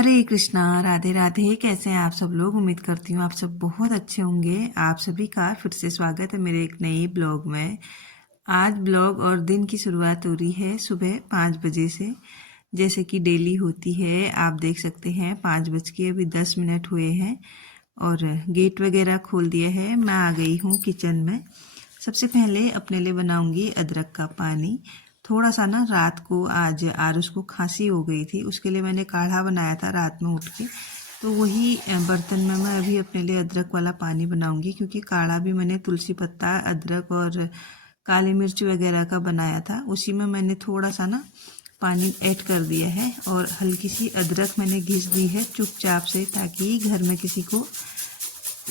हरे कृष्णा, राधे राधे। कैसे हैं आप सब लोग? उम्मीद करती हूँ आप सब बहुत अच्छे होंगे। आप सभी का फिर से स्वागत है मेरे एक नए ब्लॉग में। आज ब्लॉग और दिन की शुरुआत हो रही है सुबह 5 बजे से, जैसे कि डेली होती है। आप देख सकते हैं 5 बज के अभी 10 मिनट हुए हैं और गेट वगैरह खोल दिया है। मैं आ गई हूँ किचन में। सबसे पहले अपने लिए बनाऊंगी अदरक का पानी। थोड़ा सा ना रात को आज आरुष को खांसी हो गई थी, उसके लिए मैंने काढ़ा बनाया था रात में उठ के। तो वही बर्तन में मैं अभी अपने लिए अदरक वाला पानी बनाऊंगी, क्योंकि काढ़ा भी मैंने तुलसी पत्ता, अदरक और काली मिर्च वगैरह का बनाया था। उसी में मैंने थोड़ा सा ना पानी ऐड कर दिया है और हल्की सी अदरक मैंने घिस दी है चुपचाप से, ताकि घर में किसी को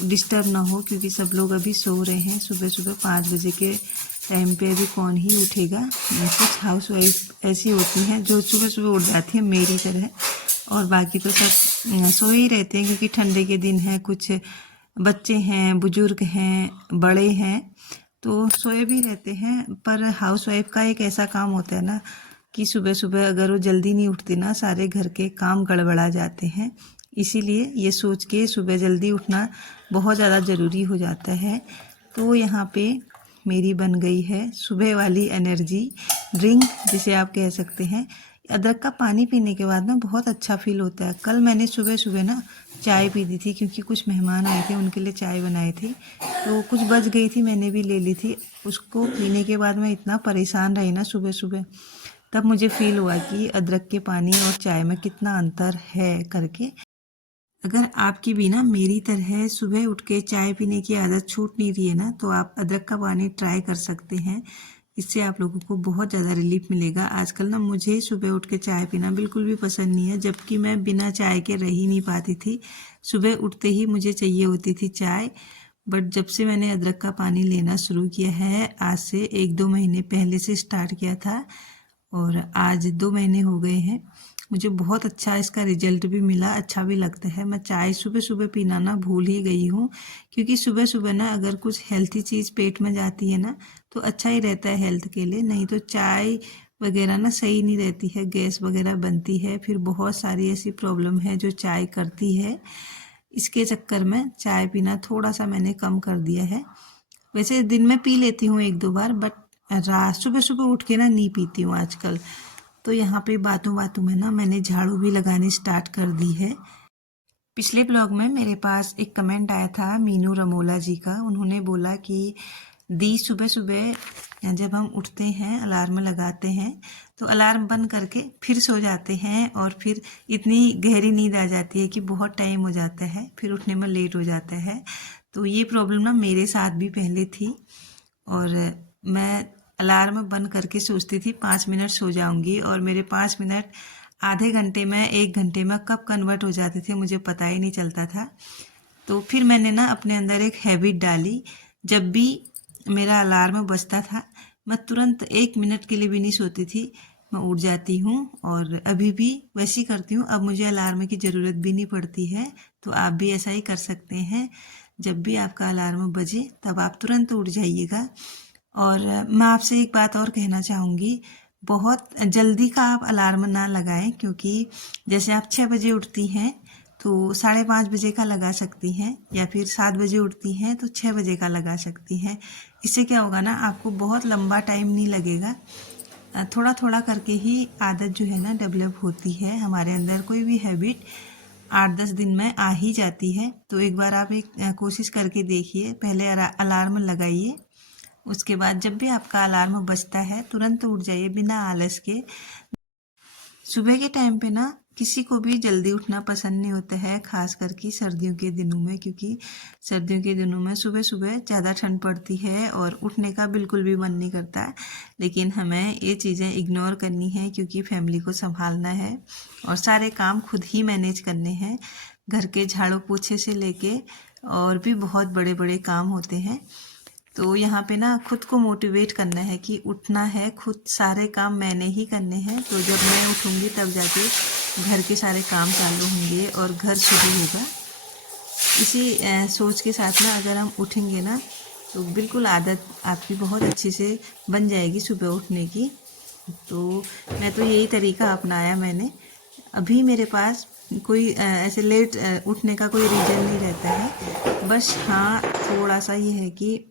डिस्टर्ब ना हो, क्योंकि सब लोग अभी सो रहे हैं। सुबह सुबह 5 बजे के टाइम पे अभी कौन ही उठेगा। कुछ हाउस वाइफ ऐसी होती हैं जो सुबह सुबह उठ जाती हैं मेरी तरह, और बाकी तो सब सो ही रहते हैं, क्योंकि ठंडे के दिन है। कुछ बच्चे हैं, बुजुर्ग हैं, बड़े हैं, तो सोए भी रहते हैं। पर हाउस वाइफ का एक ऐसा काम होता है ना कि सुबह सुबह अगर वो जल्दी नहीं उठती ना, सारे घर के काम गड़बड़ा जाते हैं। इसीलिए ये सोच के सुबह जल्दी उठना बहुत ज़्यादा ज़रूरी हो जाता है। तो यहाँ पे मेरी बन गई है सुबह वाली एनर्जी ड्रिंक, जिसे आप कह सकते हैं। अदरक का पानी पीने के बाद ना बहुत अच्छा फील होता है। कल मैंने सुबह सुबह ना चाय पी दी थी, क्योंकि कुछ मेहमान आए थे, उनके लिए चाय बनाई थी, तो कुछ बच गई थी, मैंने भी ले ली थी। उसको पीने के बाद मैं इतना परेशान रही ना सुबह सुबह, तब मुझे फील हुआ कि अदरक के पानी और चाय में कितना अंतर है करके। अगर आपकी भी ना मेरी तरह सुबह उठ के चाय पीने की आदत छूट नहीं रही है ना, तो आप अदरक का पानी ट्राई कर सकते हैं। इससे आप लोगों को बहुत ज़्यादा रिलीफ मिलेगा। आजकल ना मुझे सुबह उठ के चाय पीना बिल्कुल भी पसंद नहीं है, जबकि मैं बिना चाय के रह ही नहीं पाती थी। सुबह उठते ही मुझे चाहिए होती थी चाय। बट जब से मैंने अदरक का पानी लेना शुरू किया है, आज से 1-2 महीने पहले से स्टार्ट किया था, और आज 2 महीने हो गए हैं, मुझे बहुत अच्छा इसका रिजल्ट भी मिला, अच्छा भी लगता है। मैं चाय सुबह सुबह पीना ना भूल ही गई हूँ, क्योंकि सुबह सुबह ना अगर कुछ हेल्थी चीज़ पेट में जाती है ना, तो अच्छा ही रहता है हेल्थ के लिए। नहीं तो चाय वगैरह ना सही नहीं रहती है, गैस वगैरह बनती है, फिर बहुत सारी ऐसी प्रॉब्लम है जो चाय करती है। इसके चक्कर में चाय पीना थोड़ा सा मैंने कम कर दिया है। वैसे दिन में पी लेती हूँ 1-2 बार, बट रात सुबह सुबह उठ के ना नहीं पीती हूँ आजकल। तो यहाँ पे बातों बातों में ना मैंने झाड़ू भी लगानी स्टार्ट कर दी है। पिछले ब्लॉग में मेरे पास एक कमेंट आया था मीनू रमोला जी का। उन्होंने बोला कि दी सुबह सुबह जब हम उठते हैं, अलार्म लगाते हैं, तो अलार्म बंद करके फिर सो जाते हैं, और फिर इतनी गहरी नींद आ जाती है कि बहुत टाइम हो जाता है, फिर उठने में लेट हो जाता है। तो ये प्रॉब्लम ना मेरे साथ भी पहले थी, और मैं अलार्म बंद करके सोचती थी 5 मिनट सो जाऊंगी, और मेरे 5 मिनट आधे घंटे में 1 घंटे में कब कन्वर्ट हो जाते थे मुझे पता ही नहीं चलता था। तो फिर मैंने ना अपने अंदर एक हैबिट डाली। जब भी मेरा अलार्म बजता था, मैं तुरंत 1 मिनट के लिए भी नहीं सोती थी, मैं उठ जाती हूँ, और अभी भी वैसी करती हूँ। अब मुझे अलार्म की ज़रूरत भी नहीं पड़ती है। तो आप भी ऐसा ही कर सकते हैं। जब भी आपका अलार्म बजे तब आप तुरंत उठ जाइएगा। और मैं आपसे एक बात और कहना चाहूँगी, बहुत जल्दी का आप अलार्म ना लगाएं, क्योंकि जैसे आप 6 बजे उठती हैं तो 5:30 बजे का लगा सकती हैं, या फिर 7 बजे उठती हैं तो 6 बजे का लगा सकती हैं। इससे क्या होगा ना, आपको बहुत लंबा टाइम नहीं लगेगा। थोड़ा थोड़ा करके ही आदत जो है ना डेवलप होती है हमारे अंदर। कोई भी हैबिट 8-10 दिन में आ ही जाती है। तो एक बार आप एक कोशिश करके देखिए। पहले अलार्म लगाइए, उसके बाद जब भी आपका अलार्म बजता है तुरंत उठ जाइए बिना आलस के। सुबह के टाइम पे ना किसी को भी जल्दी उठना पसंद नहीं होता है, खास करके सर्दियों के दिनों में, क्योंकि सर्दियों के दिनों में सुबह सुबह ज़्यादा ठंड पड़ती है और उठने का बिल्कुल भी मन नहीं करता है। लेकिन हमें ये चीज़ें इग्नोर करनी है, क्योंकि फैमिली को संभालना है और सारे काम खुद ही मैनेज करने हैं। घर के झाड़ू पोछे से लेके और भी बहुत बड़े बड़े काम होते हैं। तो यहाँ पे ना खुद को मोटिवेट करना है कि उठना है, खुद सारे काम मैंने ही करने हैं। तो जब मैं उठूँगी तब जाके घर के सारे काम चालू होंगे और घर शुरू होगा। इसी सोच के साथ ना अगर हम उठेंगे ना, तो बिल्कुल आदत आपकी बहुत अच्छे से बन जाएगी सुबह उठने की। तो मैं तो यही तरीका अपनाया मैंने। अभी मेरे पास कोई ऐसे लेट उठने का कोई रीज़न नहीं रहता है। बस हाँ, थोड़ा सा ये है कि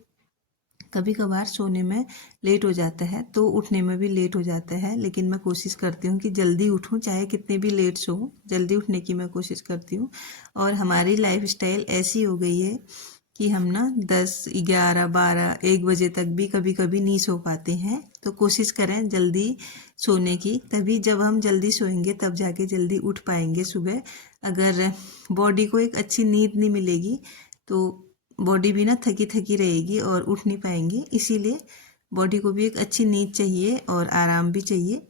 कभी कभार सोने में लेट हो जाता है तो उठने में भी लेट हो जाता है, लेकिन मैं कोशिश करती हूँ कि जल्दी उठूँ, चाहे कितने भी लेट सोऊं, जल्दी उठने की मैं कोशिश करती हूँ। और हमारी लाइफस्टाइल ऐसी हो गई है कि हम ना 10, 11, 12, 1 बजे तक भी कभी कभी नहीं सो पाते हैं। तो कोशिश करें जल्दी सोने की, तभी जब हम जल्दी सोएंगे तब जाके जल्दी उठ पाएंगे सुबह। अगर बॉडी को एक अच्छी नींद नहीं मिलेगी तो बॉडी भी ना थकी थकी रहेगी और उठ नहीं पाएंगे। इसीलिए बॉडी को भी एक अच्छी नींद चाहिए और आराम भी चाहिए।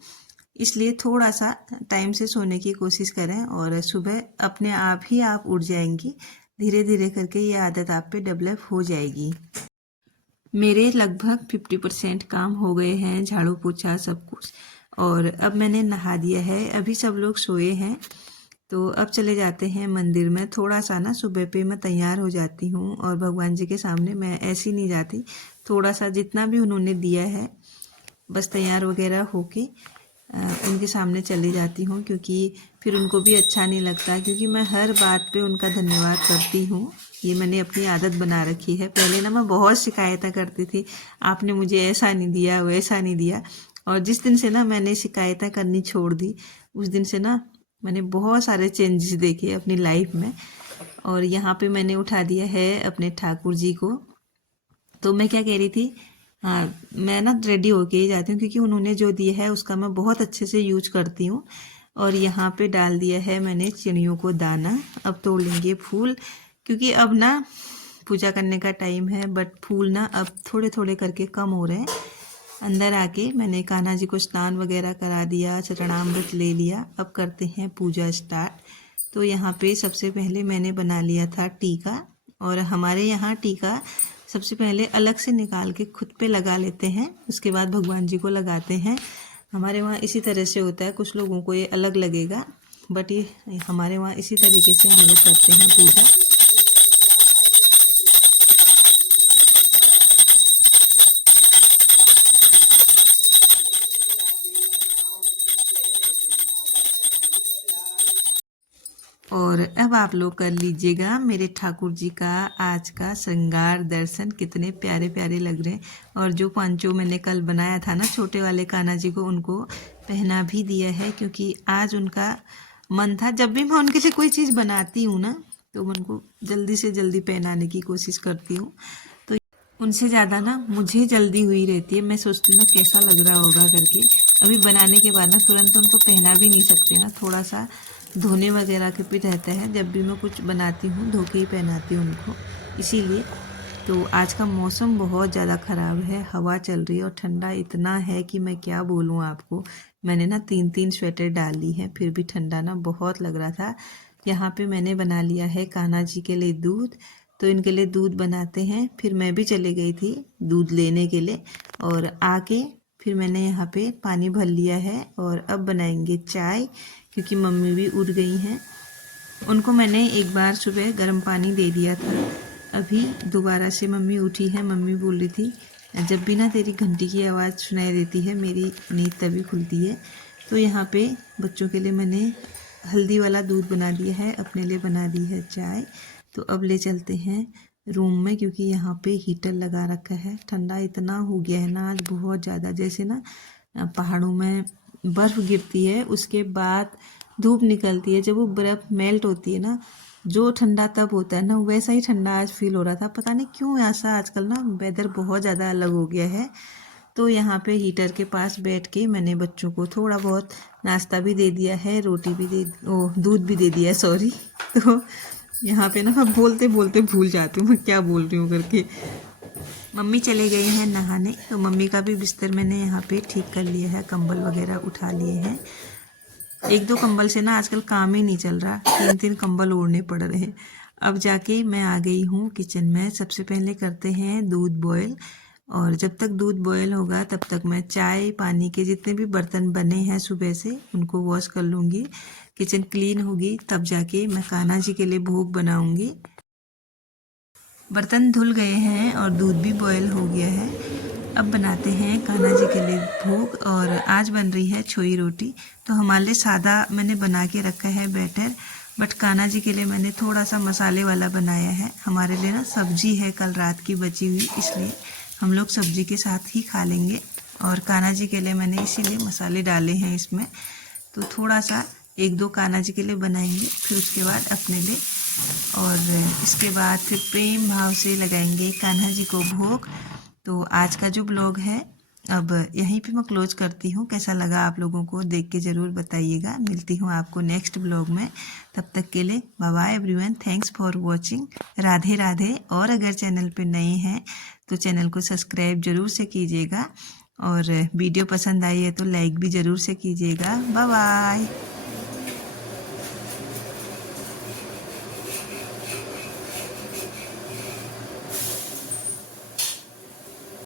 इसलिए थोड़ा सा टाइम से सोने की कोशिश करें और सुबह अपने आप ही आप उठ जाएंगी। धीरे धीरे करके ये आदत आप पे डेवलप हो जाएगी। मेरे लगभग 50% काम हो गए हैं, झाड़ू पोछा सब कुछ, और अब मैंने नहा दिया है। अभी सब लोग सोए हैं तो अब चले जाते हैं मंदिर में। थोड़ा सा ना सुबह पे मैं तैयार हो जाती हूँ और भगवान जी के सामने मैं ऐसी नहीं जाती, थोड़ा सा जितना भी उन्होंने दिया है बस तैयार वगैरह होके उनके सामने चली जाती हूँ, क्योंकि फिर उनको भी अच्छा नहीं लगता, क्योंकि मैं हर बात पे उनका धन्यवाद करती हूँ। ये मैंने अपनी आदत बना रखी है। पहले ना मैं बहुत शिकायतें करती थी, आपने मुझे ऐसा नहीं दिया, वैसा नहीं दिया। और जिस दिन से ना मैंने शिकायतें करनी छोड़ दी, उस दिन से ना मैंने बहुत सारे चेंजेस देखे अपनी लाइफ में। और यहाँ पे मैंने उठा दिया है अपने ठाकुर जी को। तो मैं क्या कह रही थी, हाँ, मैं ना रेडी होके ही जाती हूँ, क्योंकि उन्होंने जो दिया है उसका मैं बहुत अच्छे से यूज करती हूँ। और यहाँ पे डाल दिया है मैंने चिड़ियों को दाना। अब तोड़ लेंगे फूल, क्योंकि अब ना पूजा करने का टाइम है, बट फूल ना अब थोड़े थोड़े करके कम हो रहे हैं। अंदर आके मैंने कान्हा जी को स्नान वगैरह करा दिया, चरणामृत ले लिया। अब करते हैं पूजा स्टार्ट। तो यहाँ पे सबसे पहले मैंने बना लिया था टीका, और हमारे यहाँ टीका सबसे पहले अलग से निकाल के खुद पे लगा लेते हैं, उसके बाद भगवान जी को लगाते हैं। हमारे वहाँ इसी तरह से होता है, कुछ लोगों को ये अलग लगेगा, बट ये हमारे वहाँ इसी तरीके से हम लोग करते हैं पूजा। और अब आप लोग कर लीजिएगा मेरे ठाकुर जी का आज का श्रृंगार दर्शन, कितने प्यारे प्यारे लग रहे हैं। और जो पांचों मैंने कल बनाया था ना छोटे वाले कान्हा जी को, उनको पहना भी दिया है, क्योंकि आज उनका मन था। जब भी मैं उनके लिए कोई चीज़ बनाती हूँ ना तो मैं उनको जल्दी से जल्दी पहनाने की कोशिश करती हूँ। तो उनसे ज़्यादा ना मुझे जल्दी हुई रहती है, मैं सोचती हूँ ना कैसा लग रहा होगा करके। अभी बनाने के बाद ना तुरंत उनको पहना भी नहीं सकते ना, थोड़ा सा धोने वगैरह के भी रहता है। जब भी मैं कुछ बनाती हूँ धो के ही पहनाती हूँ उनको, इसीलिए। तो आज का मौसम बहुत ज़्यादा ख़राब है, हवा चल रही है और ठंडा इतना है कि मैं क्या बोलूँ आपको। मैंने ना 3-3 स्वेटर डाल ली है, फिर भी ठंडा ना बहुत लग रहा था। यहाँ पे मैंने बना लिया है कान्हा जी के लिए दूध, तो इनके लिए दूध बनाते हैं। फिर मैं भी चले गई थी दूध लेने के लिए, और आके फिर मैंने यहाँ पे पानी भर लिया है और अब बनाएंगे चाय, क्योंकि मम्मी भी उठ गई हैं। उनको मैंने एक बार सुबह गर्म पानी दे दिया था, अभी दोबारा से मम्मी उठी है। मम्मी बोल रही थी जब भी ना तेरी घंटी की आवाज़ सुनाई देती है मेरी नींद तभी खुलती है। तो यहाँ पे बच्चों के लिए मैंने हल्दी वाला दूध बना दिया है, अपने लिए बना दी है चाय। तो अब ले चलते हैं रूम में, क्योंकि यहाँ पे हीटर लगा रखा है। ठंडा इतना हो गया है ना आज बहुत ज़्यादा, जैसे ना पहाड़ों में बर्फ़ गिरती है उसके बाद धूप निकलती है, जब वो बर्फ़ मेल्ट होती है ना, जो ठंडा तब होता है ना, वैसा ही ठंडा आज फील हो रहा था। पता नहीं क्यों ऐसा, आजकल ना वेदर बहुत ज़्यादा अलग हो गया है। तो यहाँ पे हीटर के पास बैठ के मैंने बच्चों को थोड़ा बहुत नाश्ता भी दे दिया है, रोटी भी दे, दूध भी दे दिया है, सॉरी। तो यहाँ पे ना मैं बोलते बोलते भूल जाती हूँ मैं क्या बोल रही हूँ करके। मम्मी चले गए हैं नहाने, तो मम्मी का भी बिस्तर मैंने यहाँ पे ठीक कर लिया है, कंबल वगैरह उठा लिए हैं। 1-2 कंबल से ना आजकल काम ही नहीं चल रहा, 3-3 कंबल ओढ़ने पड़ रहे हैं। अब जाके मैं आ गई हूँ किचन में। सबसे पहले करते हैं दूध बॉयल, और जब तक दूध बॉयल होगा तब तक मैं चाय पानी के जितने भी बर्तन बने हैं सुबह से उनको वॉश कर लूँगी। किचन क्लीन होगी तब जाके मैं कान्हा जी के लिए भोग बनाऊँगी। बर्तन धुल गए हैं और दूध भी बॉयल हो गया है। अब बनाते हैं कान्हा जी के लिए भोग। और आज बन रही है छोई रोटी। तो हमारे लिए सादा मैंने बना के रखा है बैटर, बट कान्हा जी के लिए मैंने थोड़ा सा मसाले वाला बनाया है। हमारे लिए ना सब्जी है कल रात की बची हुई, इसलिए हम लोग सब्जी के साथ ही खा लेंगे। और कान्हा जी के लिए मैंने इसीलिए मसाले डाले हैं इसमें। तो थोड़ा सा 1-2 कान्हा जी के लिए बनाएंगे, फिर उसके बाद अपने लिए, और इसके बाद फिर प्रेम भाव से लगाएंगे कान्हा जी को भोग। तो आज का जो ब्लॉग है अब यहीं पे मैं क्लोज करती हूँ। कैसा लगा आप लोगों को देख के ज़रूर बताइएगा। मिलती हूँ आपको नेक्स्ट ब्लॉग में। तब तक के लिए bye bye everyone, thanks for watching. Radhe Radhe. और अगर चैनल पे नए हैं तो चैनल को सब्सक्राइब ज़रूर से कीजिएगा, और वीडियो पसंद आई है तो लाइक भी ज़रूर से कीजिएगा। Bye bye.